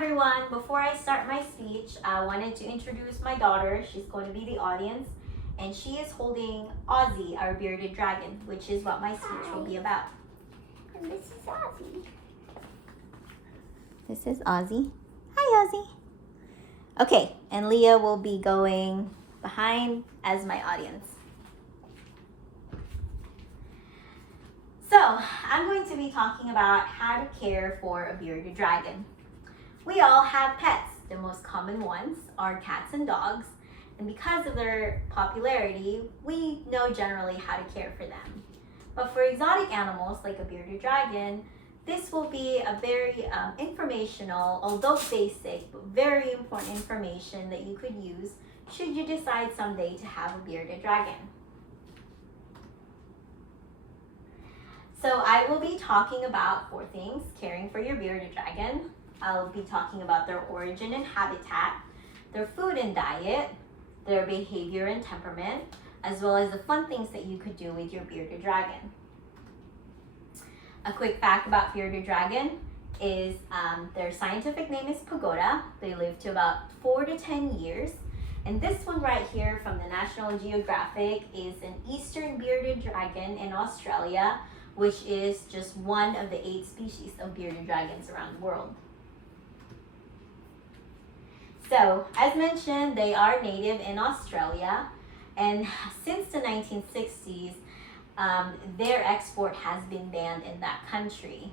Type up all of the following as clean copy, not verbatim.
everyone, before I start my speech, I wanted to introduce my daughter. She's going to be the audience, and she is holding Ozzy, our bearded dragon, which is what my speech will be about. And this is Ozzy. This is Ozzy. Hi, Ozzy. Okay, and Leah will be going behind as my audience. So, I'm going to be talking about how to care for a bearded dragon. We all have pets. The most common ones are cats and dogs, and because of their popularity, we know generally how to care for them. But for exotic animals like a bearded dragon, this will be a very informational, although basic, but very important information that you could use should you decide someday to have a bearded dragon. So I will be talking about 4 things: caring for your bearded dragon. I'll be talking about their origin and habitat, their food and diet, their behavior and temperament, as well as the fun things that you could do with your bearded dragon. A quick fact about bearded dragon is their scientific name is pagoda. They live to about 4 to 10 years. And this one right here from the National Geographic is an eastern bearded dragon in Australia, which is just one of the 8 species of bearded dragons around the world. So, as mentioned, they are native in Australia, and since the 1960s, their export has been banned in that country.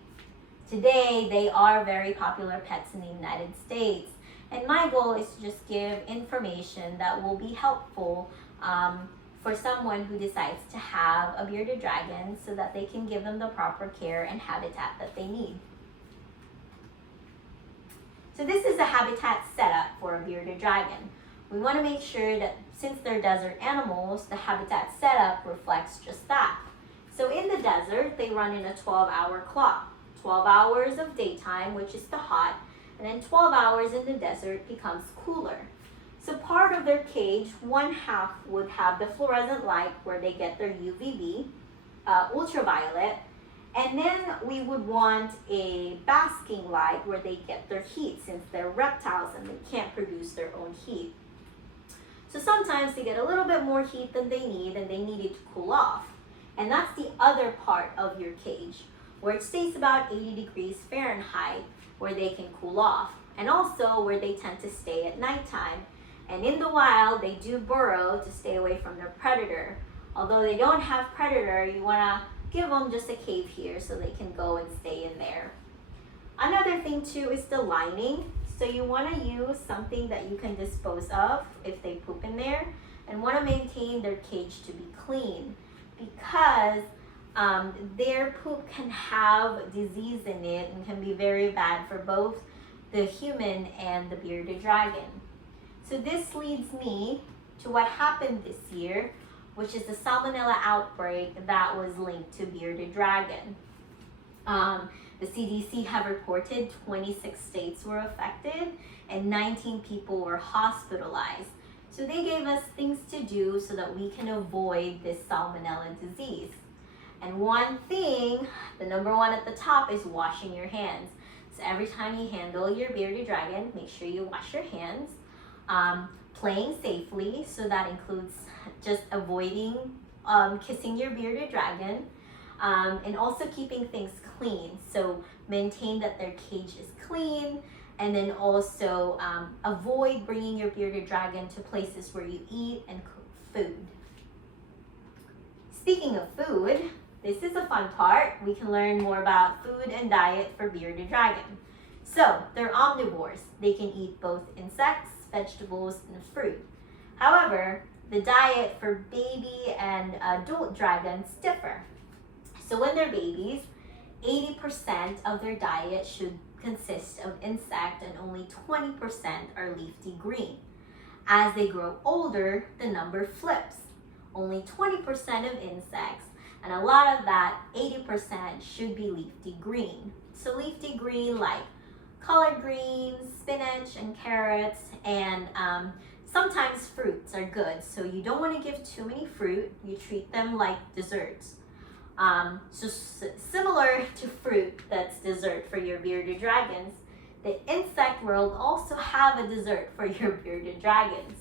Today, they are very popular pets in the United States, and my goal is to just give information that will be helpful for someone who decides to have a bearded dragon so that they can give them the proper care and habitat that they need. So this is a habitat setup for a bearded dragon. We want to make sure that since they're desert animals, the habitat setup reflects just that. So in the desert, they run in a 12-hour clock. 12 hours of daytime, which is the hot, and then 12 hours in the desert becomes cooler. So part of their cage, one half would have the fluorescent light where they get their UVB, ultraviolet, and then we would want a basking light where they get their heat since they're reptiles and they can't produce their own heat. So sometimes they get a little bit more heat than they need and they need it to cool off. And that's the other part of your cage, where it stays about 80 degrees Fahrenheit where they can cool off, and also where they tend to stay at nighttime. And in the wild, they do burrow to stay away from their predator. Although they don't have predator, you want to give them just a cave here so they can go and stay in there. Another thing too is the lining. So you want to use something that you can dispose of if they poop in there, and want to maintain their cage to be clean, because their poop can have disease in it and can be very bad for both the human and the bearded dragon. So this leads me to what happened this year, which is the salmonella outbreak that was linked to bearded dragon. The CDC have reported 26 states were affected and 19 people were hospitalized. So they gave us things to do so that we can avoid this salmonella disease. And one thing, the number one at the top, is washing your hands. So every time you handle your bearded dragon, make sure you wash your hands. Playing safely, so that includes just avoiding kissing your bearded dragon, and also keeping things clean. So maintain that their cage is clean, and then also avoid bringing your bearded dragon to places where you eat and cook food. Speaking of food, this is a fun part. We can learn more about food and diet for bearded dragon. So they're omnivores. They can eat both insects, vegetables, and fruit. However, the diet for baby and adult dragons differ. So when they're babies, 80% of their diet should consist of insect and only 20% are leafy green. As they grow older, the number flips. Only 20% of insects, and a lot of that, 80%, should be leafy green. So leafy green like collard greens, spinach, and carrots, and sometimes fruits are good. So you don't want to give too many fruit. You treat them like desserts. So similar to fruit that's dessert for your bearded dragons, the insect world also have a dessert for your bearded dragons.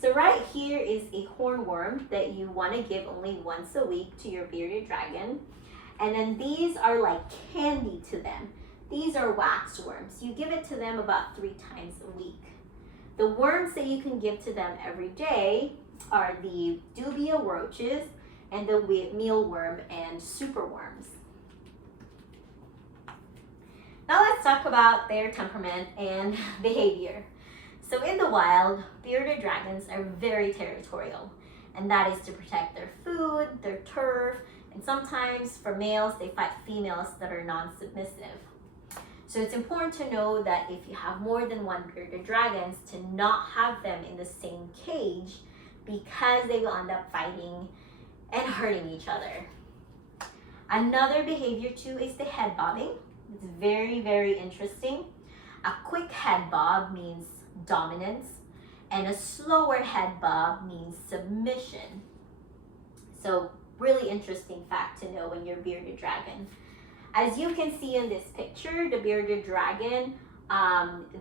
So right here is a hornworm that you want to give only once a week to your bearded dragon. And then these are like candy to them. These are wax worms. You give it to them about 3 times a week. The worms that you can give to them every day are the dubia roaches and the mealworm and superworms. Now let's talk about their temperament and behavior. So in the wild, bearded dragons are very territorial, and that is to protect their food, their turf, and sometimes for males, they fight females that are non-submissive. So it's important to know that if you have more than one bearded dragons, to not have them in the same cage because they will end up fighting and hurting each other. Another behavior too is the head bobbing. It's very, very interesting. A quick head bob means dominance, and a slower head bob means submission. So really interesting fact to know when you're bearded dragon. As you can see in this picture, the bearded dragon,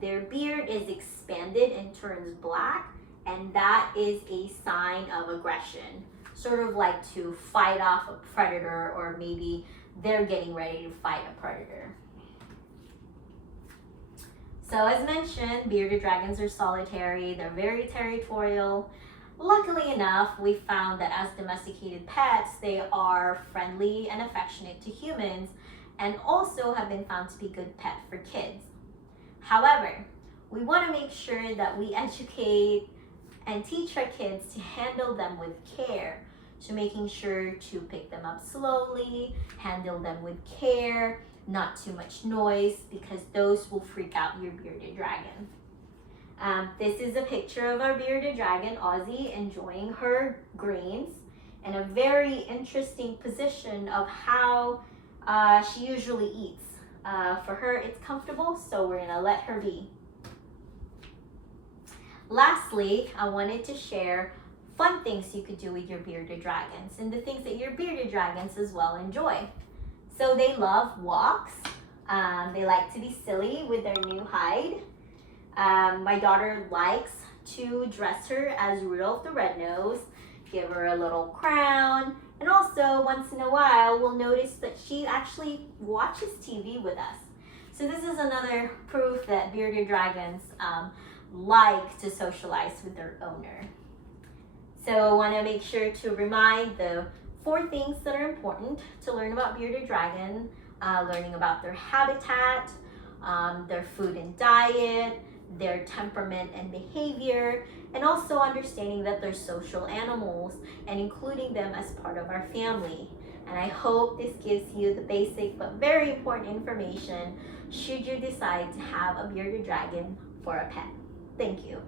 their beard is expanded and turns black, and that is a sign of aggression, sort of like to fight off a predator, or maybe they're getting ready to fight a predator. So as mentioned, bearded dragons are solitary, they're very territorial. Luckily enough, we found that as domesticated pets, they are friendly and affectionate to humans, and also have been found to be good pet for kids. However, we want to make sure that we educate and teach our kids to handle them with care. So making sure to pick them up slowly, handle them with care, not too much noise, because those will freak out your bearded dragon. This is a picture of our bearded dragon, Ozzy, enjoying her greens, and a very interesting position of how she usually eats. For her, it's comfortable, so we're gonna let her be. Lastly, I wanted to share fun things you could do with your bearded dragons, and the things that your bearded dragons as well enjoy. So they love walks. They like to be silly with their new hide. My daughter likes to dress her as Rudolph the Red-Nosed, give her a little crown, and also once in a while we'll notice that she actually watches TV with us. So this is another proof that bearded dragons like to socialize with their owner. So I want to make sure to remind the 4 things that are important to learn about bearded dragon, learning about their habitat, their food and diet, their temperament and behavior, and also understanding that they're social animals and including them as part of our family. And I hope this gives you the basic but very important information should you decide to have a bearded dragon for a pet. Thank you.